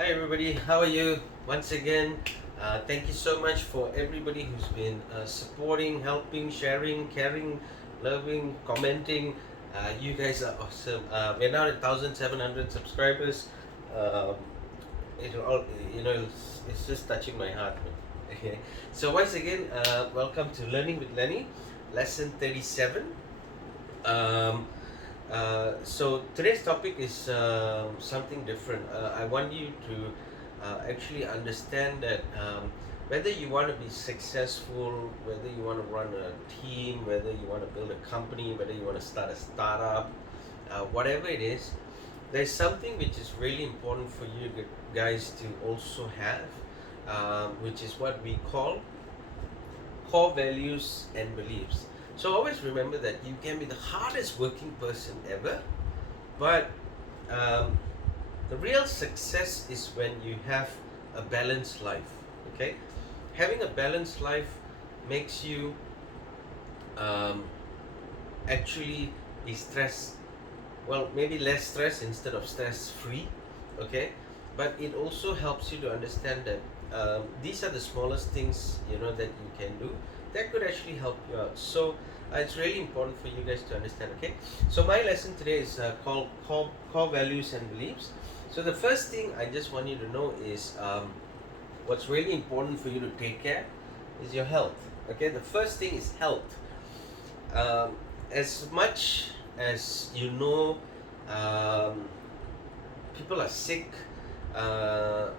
Hi everybody, how are you? Once again, thank you so much for everybody who's been supporting, helping, sharing, caring, loving, commenting. You guys are awesome. We're now at 1,700 subscribers. Um, it all it's just touching my heart. Man. Okay, so once again, welcome to Learning with Lenny, lesson 37. Um, so today's topic is something different. I want you to actually understand that whether you want to be successful, whether you want to run a team, whether you want to build a company, whether you want to start a startup, whatever it is, there's something which is really important for you guys to also have, which is what we call core values and beliefs. So always remember that you can be the hardest working person ever, but um, the real success is when you have a balanced life. Okay, having a balanced life makes you um, actually be stress. Well, maybe less stress instead of stress free. Okay, but it also helps you to understand that these are the smallest things that you can do that could actually help you out. So it's really important for you guys to understand. Okay, so my lesson today is called core values and beliefs. So the first thing I just want you to know is what's really important for you to take care is your health. Okay, the first thing is health. um, as much as um, people are sick. uh,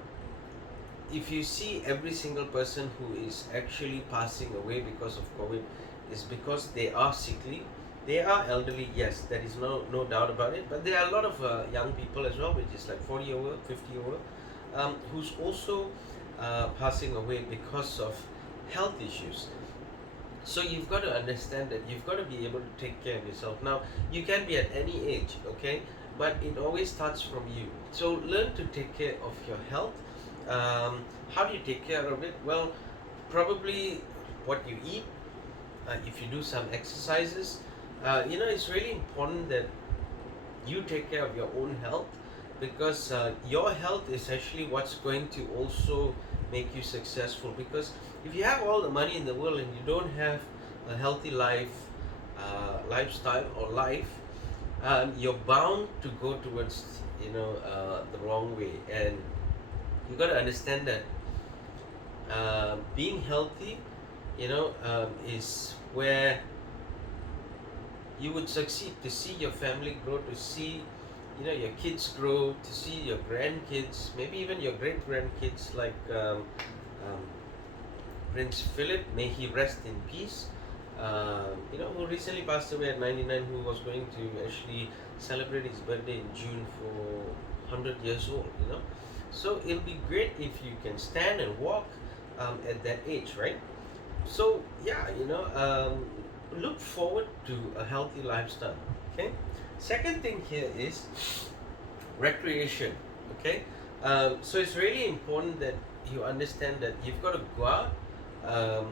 if you see every single person who is actually passing away because of COVID, is because they are sickly. They are elderly, yes, there is no doubt about it. But there are a lot of young people as well, which is like 40 over, 50 over, who's also passing away because of health issues. So you've got to understand that you've got to be able to take care of yourself. Now you can be at any age, okay, but it always starts from you. So learn to take care of your health. How do you take care of it? Well, probably what you eat. If you do some exercises, it's really important that you take care of your own health, because your health is actually what's going to also make you successful. Because if you have all the money in the world and you don't have a healthy lifestyle or life, you're bound to go towards the wrong way. And you got to understand that being healthy is where you would succeed. To see your family grow, to see your kids grow, to see your grandkids, maybe even your great grandkids, like um, Prince Philip, may he rest in peace. Who recently passed away at 99, who was going to actually celebrate his birthday in June for 100 years old. So it'll be great if you can stand and walk at that age, right? So yeah, look forward to a healthy lifestyle. Okay. Second thing here is recreation. Okay. So it's really important that you understand that you've got to go out, um,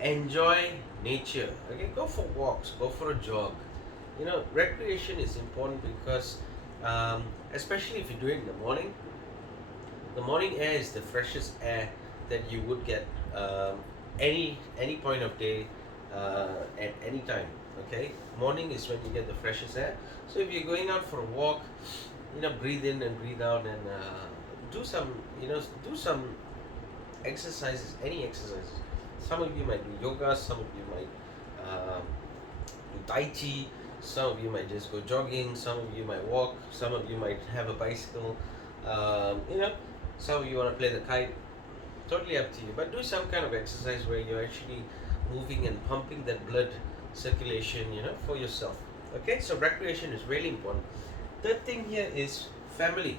enjoy nature. Okay, go for walks, go for a jog. Recreation is important because, especially if you do it in the morning, the morning air is the freshest air that you would get any point of day, at any time. Okay, morning is when you get the freshest air. So if you're going out for a walk, breathe in and breathe out, and do some exercises, any exercises. Some of you might do yoga, some of you might do tai chi, some of you might just go jogging, some of you might walk, some of you might have a bicycle, um, you know some of you want to play the kite. Totally up to you, but do some kind of exercise where you're actually moving and pumping that blood circulation, for yourself. Okay, so recreation is really important. Third thing here is family.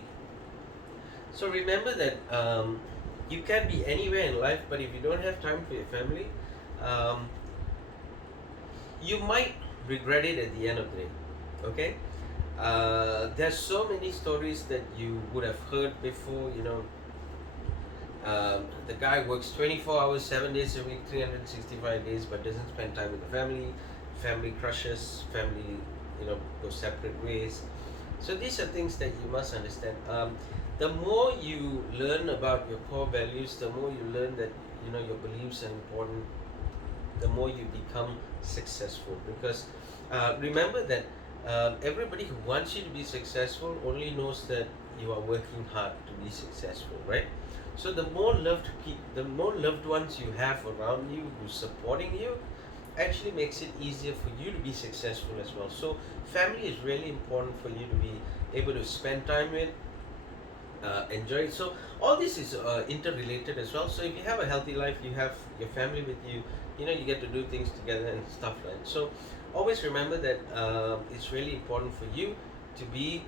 So remember that you can be anywhere in life, but if you don't have time for your family, um, you might regret it at the end of the day. Okay, there's so many stories that you would have heard before. The guy works 24 hours, 7 days a week, 365 days, but doesn't spend time with the family. Family crushes, family, go separate ways. So these are things that you must understand. The more you learn about your core values, the more you learn that your beliefs are important, the more you become successful. Because remember that everybody who wants you to be successful only knows that you are working hard to be successful, right? So the more loved ones you have around you who's supporting you, actually makes it easier for you to be successful as well. So family is really important for you to be able to spend time with, enjoy it. So all this is interrelated as well. So if you have a healthy life, you have your family with you, you get to do things together and stuff like that. So always remember that it's really important for you to be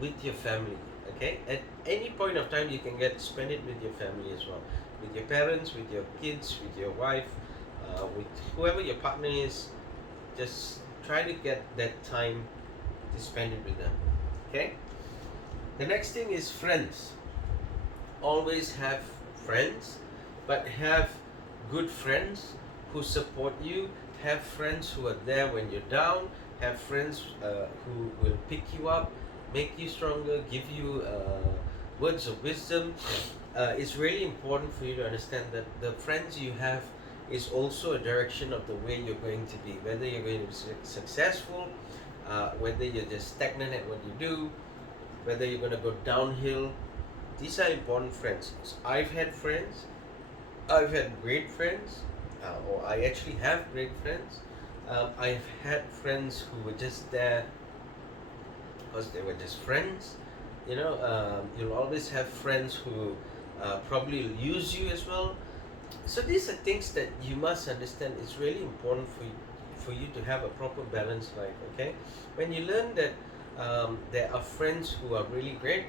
with your family. Okay, at any point of time you can spend it with your family as well, with your parents, with your kids, with your wife, with whoever your partner is. Just try to get that time to spend it with them. Okay. The next thing is friends. Always have friends, but have good friends who support you. Have friends who are there when you're down. Have friends who will pick you up, make you stronger, give you words of wisdom. It's really important for you to understand that the friends you have is also a direction of the way you're going to be. Whether you're going to be successful, whether you're just stagnant at what you do, whether you're going to go downhill. These are important friends. So I've had friends, I've had great friends, or I actually have great friends. I've had friends who were just there because they were just friends. You'll always have friends who probably use you as well. So these are things that you must understand. It's really important for you to have a proper balanced life. Okay, when you learn that there are friends who are really great,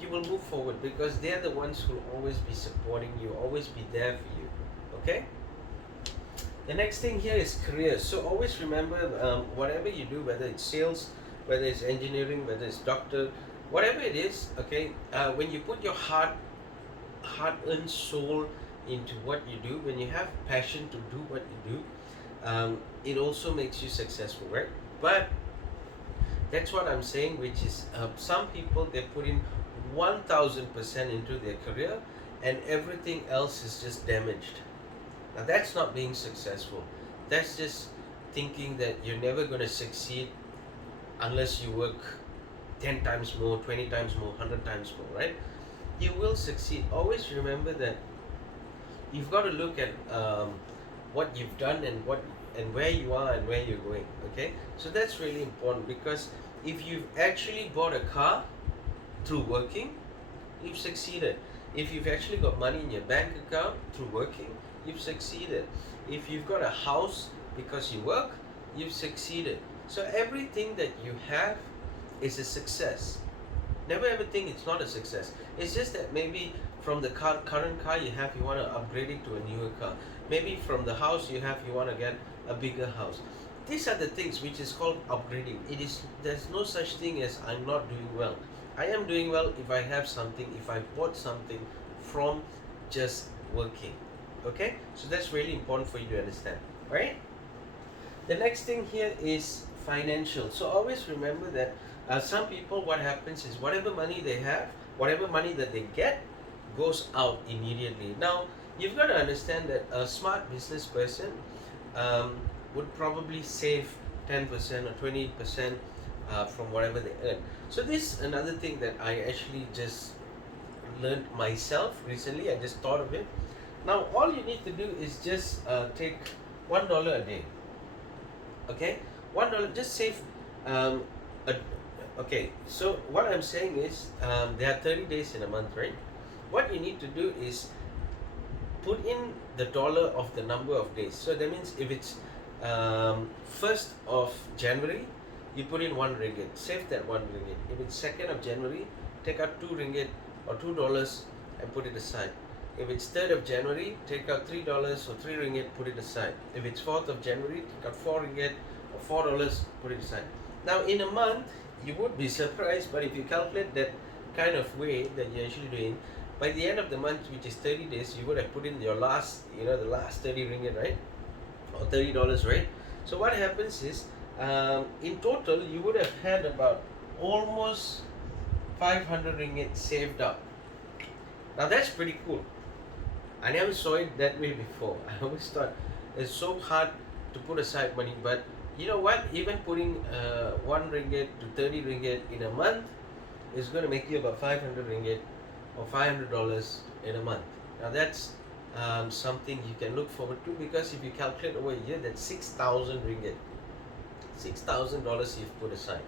you will move forward because they are the ones who will always be supporting you, always be there for you. Okay. The next thing here is career. So always remember, whatever you do, whether it's sales, whether it's engineering, whether it's doctor, whatever it is, okay. When you put your hard-earned soul into what you do, when you have passion to do what you do, it also makes you successful, right? But that's what I'm saying, which is some people, they put in 1000% into their career and everything else is just damaged. Now that's not being successful. That's just thinking that you're never going to succeed unless you work 10 times more, 20 times more, 100 times more, right? You will succeed. Always remember that you've got to look at what you've done and where you are and where you're going. Okay, so that's really important because if you've actually bought a car through working, you've succeeded. If you've actually got money in your bank account through working, you've succeeded. If you've got a house because you work, you've succeeded. So everything that you have is a success. Never ever think it's not a success. It's just that maybe from the current car you have, you want to upgrade it to a newer car. Maybe from the house you have, you want to get a bigger house. These are the things which is called upgrading. There's no such thing as I'm not doing well. I am doing well if I have something, if I bought something from just working. Okay, so that's really important for you to understand, right? The next thing here is financial. So always remember that some people, what happens is whatever money they have, whatever money that they get, goes out immediately. Now you've got to understand that a smart business person would probably save 10% or 20% from whatever they earn. So this is another thing that I actually just learned myself recently. I just thought of it. Now all you need to do is just take $1 a day. Okay, $1. Just save. Okay, so what I'm saying is there are 30 days in a month, right? What you need to do is put in the dollar of the number of days. So that means if it's 1st of January, you put in 1 ringgit, save that 1 ringgit. If it's 2nd of January, take out 2 ringgit or $2 and put it aside. If it's 3rd of January, take out $3 or 3 ringgit, put it aside. If it's 4th of January, take out 4 ringgit or $4, put it aside. Now in a month, you would be surprised, but if you calculate that kind of way that you're actually doing, by the end of the month, which is 30 days, you would have put in your last, the last 30 ringgit, right? Or $30, right? So what happens is, in total you would have had about almost 500 ringgit saved up. Now that's pretty cool. I never saw it that way before. I always thought it's so hard to put aside money, but you know what? Even putting 1 ringgit to 30 ringgit in a month is going to make you about 500 ringgit or $500 in a month. Now that's something you can look forward to, because if you calculate over a year, that's 6,000 ringgit. $6,000 you've put aside.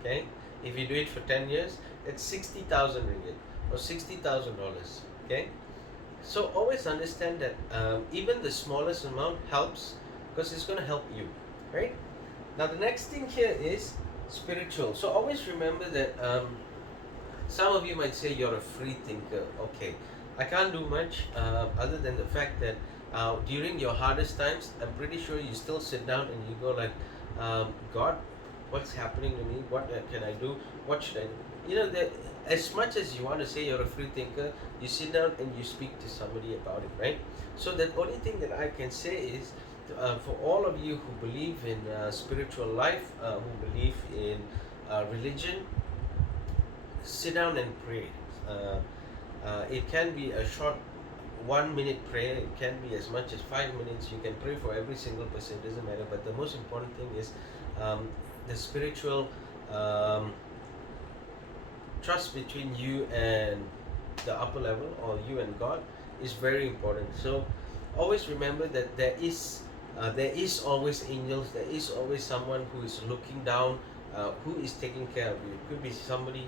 Okay, if you do it for 10 years, it's 60,000 ringgit or $60,000. Okay, so always understand that even the smallest amount helps, because it's going to help you, right? Now the next thing here is spiritual. So always remember that some of you might say you're a free thinker. Okay, I can't do much other than the fact that during your hardest times, I'm pretty sure you still sit down and you go like, God, what's happening to me? What can I do? What should I do? You know, that as much as you want to say you're a free thinker, you sit down and you speak to somebody about it, right? So the only thing that I can say is, for all of you who believe in spiritual life, who believe in religion, sit down and pray. It can be a short 1 minute prayer, it can be as much as 5 minutes. You can pray for every single person, it doesn't matter. But the most important thing is the spiritual trust between you and the upper level, or you and God, is very important. So always remember that there is always angels, there is always someone who is looking down, who is taking care of you. It could be somebody,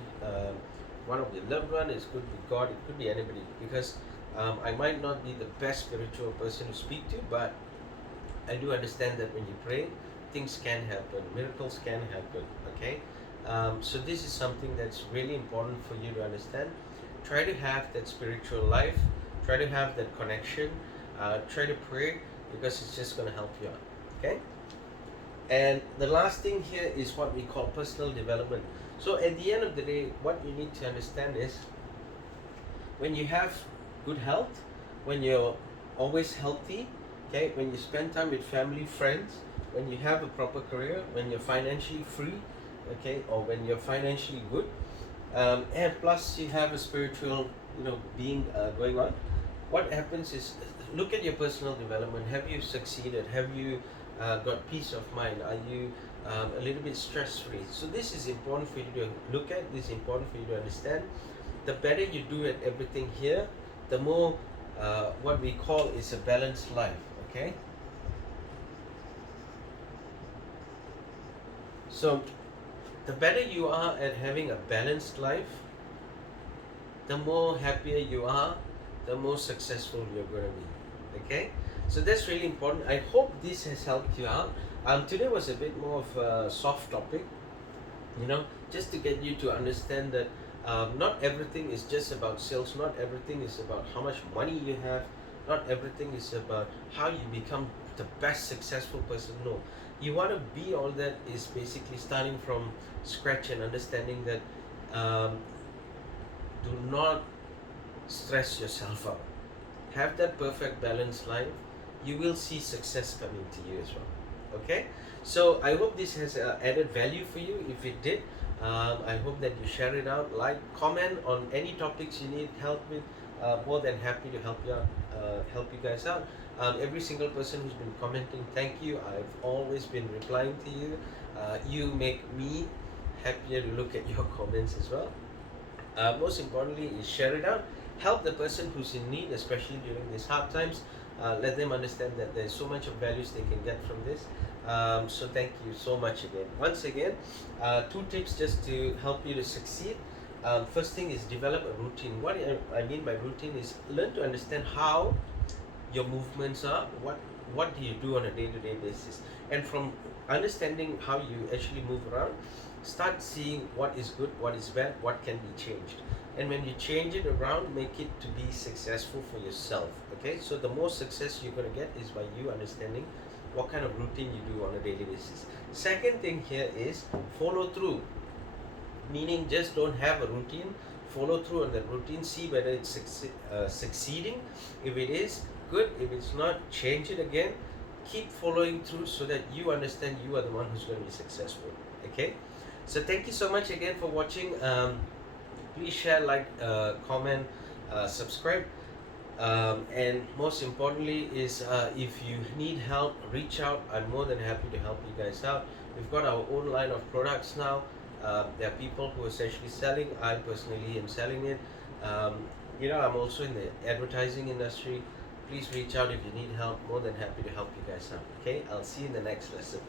one of your loved ones, it could be God, it could be anybody, because I might not be the best spiritual person to speak to, but I do understand that when you pray, things can happen, miracles can happen, okay? So this is something that's really important for you to understand. Try to have that spiritual life, try to have that connection, try to pray, because it's just going to help you out, okay? And the last thing here is what we call personal development. So at the end of the day, what you need to understand is, when you have good health, when you're always healthy, okay, when you spend time with family, friends, when you have a proper career, when you're financially free, okay, or when you're financially good, and plus you have a spiritual, being going on, what happens is, look at your personal development. Have you succeeded? Have you got peace of mind? Are you a little bit stress-free? So this is important for you to look at. This is important for you to understand. The better you do at everything here, the more what we call is a balanced life, okay? So the better you are at having a balanced life, the more happier you are, the more successful you're going to be, okay? So that's really important. I hope this has helped you out. Today was a bit more of a soft topic, just to get you to understand that not everything is just about sales, not everything is about how much money you have, not everything is about how you become the best successful person. No, you want to be all that is basically starting from scratch and understanding that do not stress yourself out. Have that perfect balanced life. You will see success coming to you as well, okay? So I hope this has added value for you. If it did, I hope that you share it out, like, comment on any topics you need help with. More than happy to help you out, help you guys out. Every single person who's been commenting, thank you. I've always been replying to you. You make me happier to look at your comments as well. Most importantly is share it out. Help the person who's in need, especially during these hard times. Let them understand that there's so much of values they can get from this. So thank you so much again. Once again, 2 tips just to help you to succeed. First thing is develop a routine. What I mean by routine is learn to understand how your movements are, what do you do on a day-to-day basis, and from understanding how you actually move around, start seeing what is good, what is bad, what can be changed. And when you change it around, make it to be successful for yourself, okay? So the more success you're going to get is by you understanding what kind of routine you do on a daily basis. Second thing here is follow through, meaning just don't have a routine, follow through on that routine, see whether it's succeeding. If it is, good. If it's not, change it again. keep following through so that you understand you are the one who's going to be successful. Okay, so thank you so much again for watching. Please share, like, comment, subscribe, and most importantly is, if you need help, reach out. I'm more than happy to help you guys out. We've got our own line of products now. There are people who are essentially selling. I personally am selling it. um, I'm also in the advertising industry. Please reach out if you need help. More than happy to help you guys out. Okay, I'll see you in the next lesson.